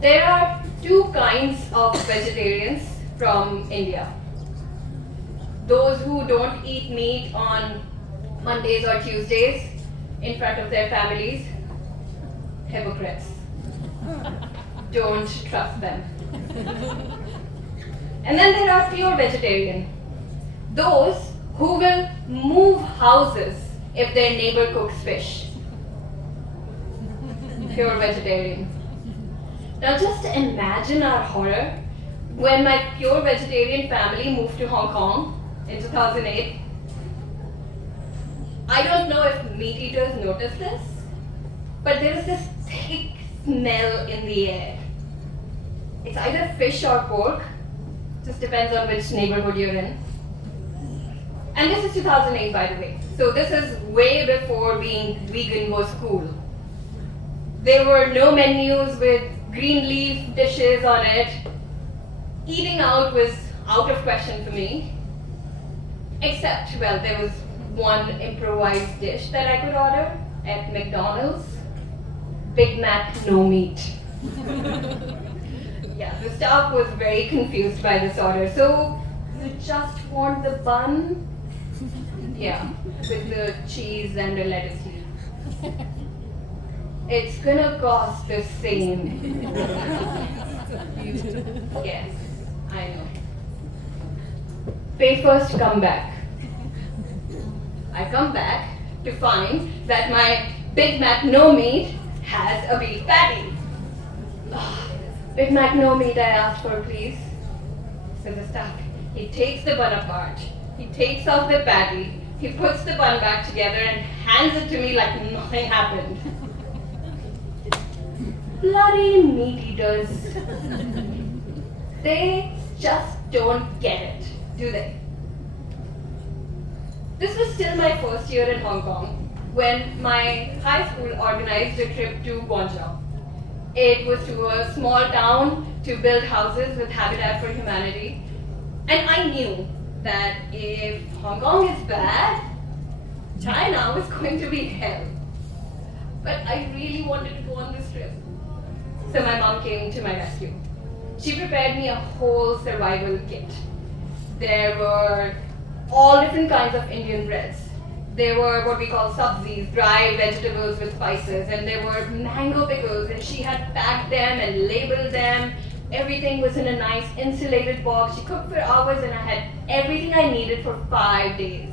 There are two kinds of vegetarians from India. Those who don't eat meat on Mondays or Tuesdays in front of their families, hypocrites. Don't trust them. And then there are pure vegetarian. Those who will move houses if their neighbor cooks fish. Pure vegetarian. Now just imagine our horror when my pure vegetarian family moved to Hong Kong in 2008. I don't know if meat eaters notice this, but there is this thick smell in the air. It's either fish or pork, just depends on which neighborhood you're in. And this is 2008, by the way. So this is way before being vegan was cool. There were no menus with green leaf dishes on it. Eating out was out of question for me. Except, well, there was one improvised dish that I could order at McDonald's. Big Mac, no meat. Yeah, the staff was very confused by this order. So, you just want the bun? Yeah, with the cheese and the lettuce leaf. It's gonna cost the same. Yes, I know. Pay first, come back. I come back to find that my Big Mac no meat has a beef patty. Big Mac no meat, I asked for, please. Says the staff. He takes the bun apart. He takes off the patty. He puts the bun back together and hands it to me like nothing happened. Bloody meat eaters. They just don't get it, do they? This was still my first year in Hong Kong when my high school organized a trip to Guangzhou. It was to a small town to build houses with Habitat for Humanity. And I knew that if Hong Kong is bad, China was going to be hell. But I really wanted to go on this trip. So my mom came to my rescue. She prepared me a whole survival kit. There were all different kinds of Indian breads. There were what we call sabzis, dry vegetables with spices, and there were mango pickles, and she had packed them and labeled them. Everything was in a nice insulated box. She cooked for hours, and I had everything I needed for 5 days.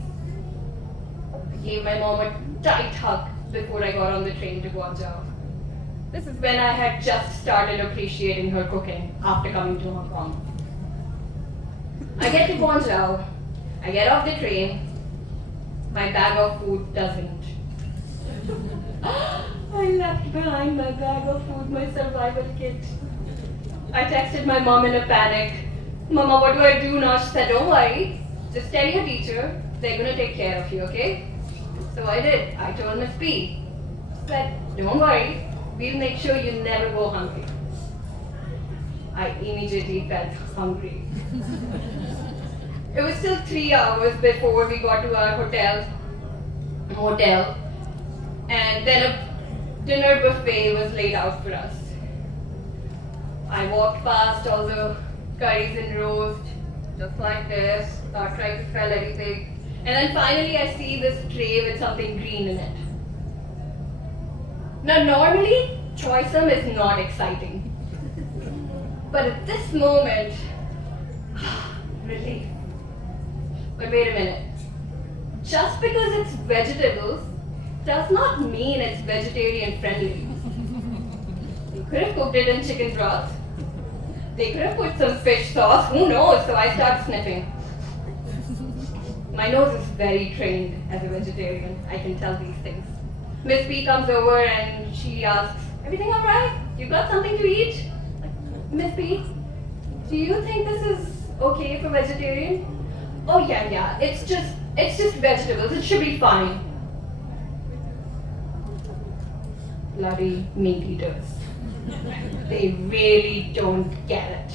I gave my mom a tight hug before I got on the train to Guangzhou. This is when I had just started appreciating her cooking after coming to Hong Kong. I get to Guangzhou, I get off the train, my bag of food doesn't. I left behind my bag of food, my survival kit. I texted my mom in a panic. Mama, what do I do now? She said, don't worry, just tell your teacher, they're gonna take care of you, okay? So I did. I told Miss P. She said, don't worry, we'll make sure you never go hungry. I immediately felt hungry. It was still 3 hours before we got to our hotel, and then a dinner buffet was laid out for us. I walked past all the curries and roast, just like this, not trying to smell anything, and then finally I see this tray with something green in it. Now normally, choysum is not exciting, but at this moment, relief. But wait a minute. Just because it's vegetables does not mean it's vegetarian friendly. You could have cooked it in chicken broth. They could have put some fish sauce, who knows? So I start sniffing. My nose is very trained as a vegetarian. I can tell these things. Miss P comes over and she asks, everything all right? You got something to eat? Miss P, do you think this is okay for vegetarian? Oh yeah, it's just vegetables, it should be fine. Bloody meat eaters. They really don't get it.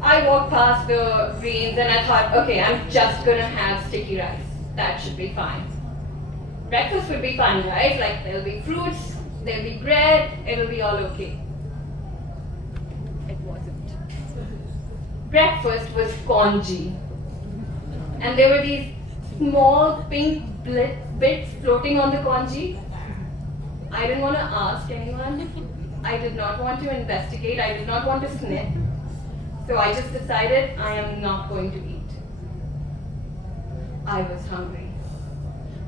I walked past the greens and I thought, okay, I'm just gonna have sticky rice. That should be fine. Breakfast would be fine, right? Like there'll be fruits, There'll be bread, it'll be all okay. It wasn't. Breakfast was congee. And there were these small pink bits floating on the congee. I didn't want to ask anyone. I did not want to investigate. I did not want to sniff. So I just decided I am not going to eat. I was hungry.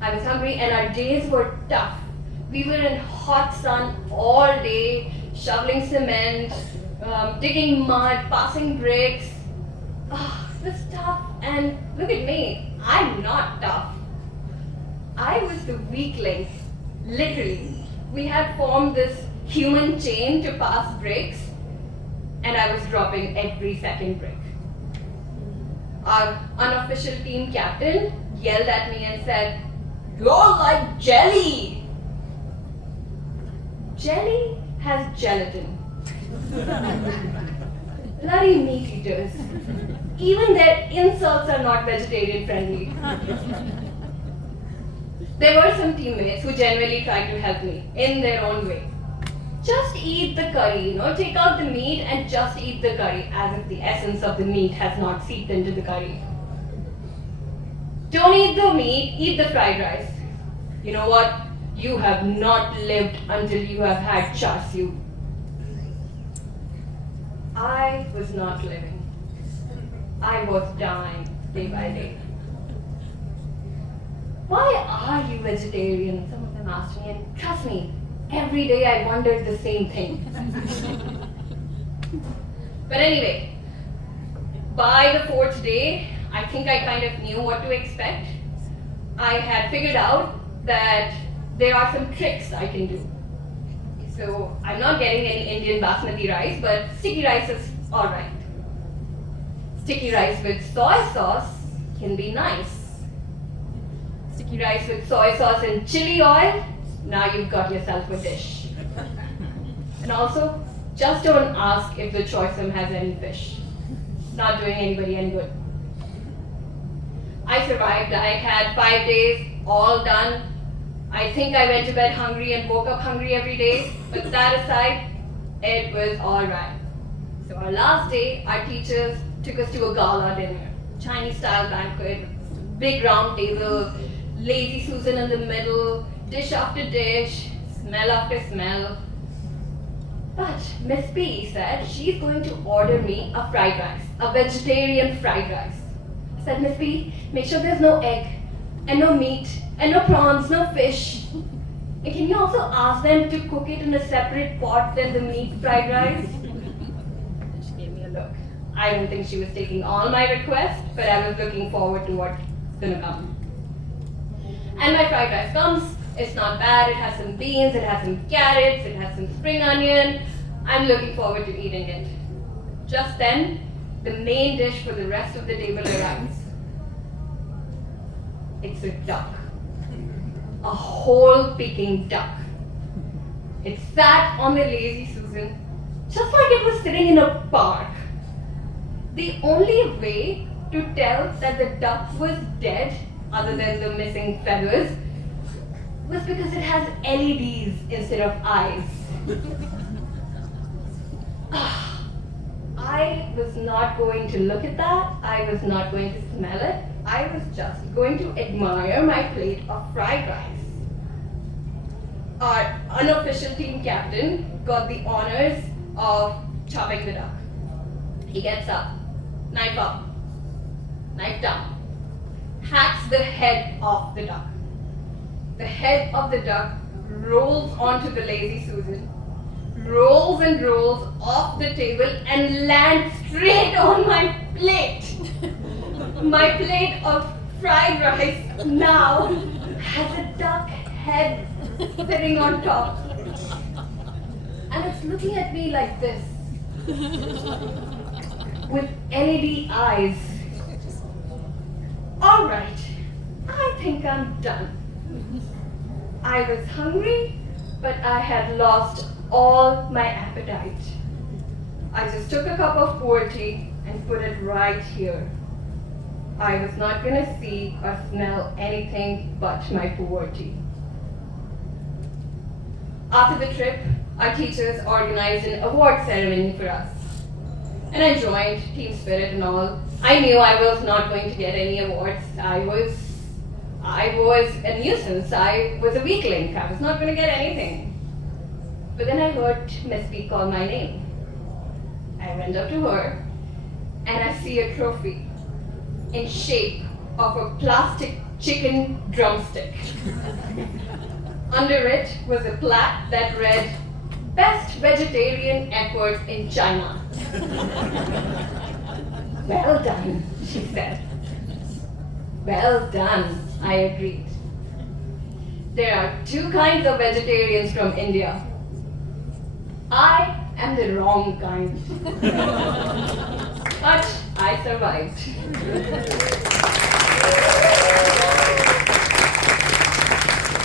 I was hungry and our days were tough. We were in hot sun all day, shoveling cement, digging mud, passing bricks. Oh, it was tough. And look at me, I'm not tough. I was the weak link, literally. We had formed this human chain to pass bricks, and I was dropping every second brick. Our unofficial team captain yelled at me and said, "You're like jelly!" Jelly has gelatin. Bloody meat eaters. Even their insults are not vegetarian friendly. There were some teammates who genuinely tried to help me in their own way. Just eat the curry, take out the meat and just eat the curry, as if the essence of the meat has not seeped into the curry. Don't eat the meat, eat the fried rice. You know what? You have not lived until you have had char siu. I was not living. I was dying day by day. Why are you vegetarian? Some of them asked me, and trust me, every day I wondered the same thing. But anyway, by the fourth day, I think I kind of knew what to expect. I had figured out that there are some tricks I can do. So I'm not getting any Indian basmati rice, but sticky rice is alright. Sticky rice with soy sauce can be nice. Sticky rice with soy sauce and chili oil, now you've got yourself a dish. And also, just don't ask if the choiceum has any fish. Not doing anybody any good. I survived. I had 5 days, all done. I think I went to bed hungry and woke up hungry every day, but that aside, it was alright. So our last day, our teachers took us to a gala dinner, Chinese style banquet, big round table, lazy Susan in the middle, dish after dish, smell after smell. But Miss P said she's going to order me a fried rice, a vegetarian fried rice. I said, "Miss P, make sure there's no egg, and no meat, and no prawns, no fish. And can you also ask them to cook it in a separate pot than the meat fried rice?" And she gave me a look. I don't think she was taking all my requests, but I was looking forward to what's gonna come. And my fried rice comes. It's not bad. It has some beans, it has some carrots, it has some spring onion. I'm looking forward to eating it. Just then, the main dish for the rest of the table arrives. It's a duck. A whole Peking duck. It sat on the lazy Susan, just like it was sitting in a park. The only way to tell that the duck was dead, other than the missing feathers, was because it has LEDs instead of eyes. I was not going to look at that. I was not going to smell it. I was just going to admire my plate of fried rice. Our unofficial team captain got the honors of chopping the duck. He gets up, knife down, hacks the head off the duck. The head of the duck rolls onto the lazy Susan, rolls and rolls off the table and lands straight on my plate. My plate of fried rice now has a duck head sitting on top. And it's looking at me like this, with LED eyes. All right, I think I'm done. I was hungry, but I had lost all my appetite. I just took a cup of pu'er tea and put it right here. I was not going to see or smell anything but my pu'er tea. After the trip, our teachers organized an award ceremony for us. And I joined Team Spirit and all. I knew I was not going to get any awards. I was a nuisance. I was a weak link. I was not going to get anything. But then I heard Miss B call my name. I went up to her and I see a trophy in shape of a plastic chicken drumstick. Under it was a plaque that read, "Best Vegetarian Effort in China." "Well done," she said. "Well done," I agreed. There are two kinds of vegetarians from India. I am the wrong kind. But I survived.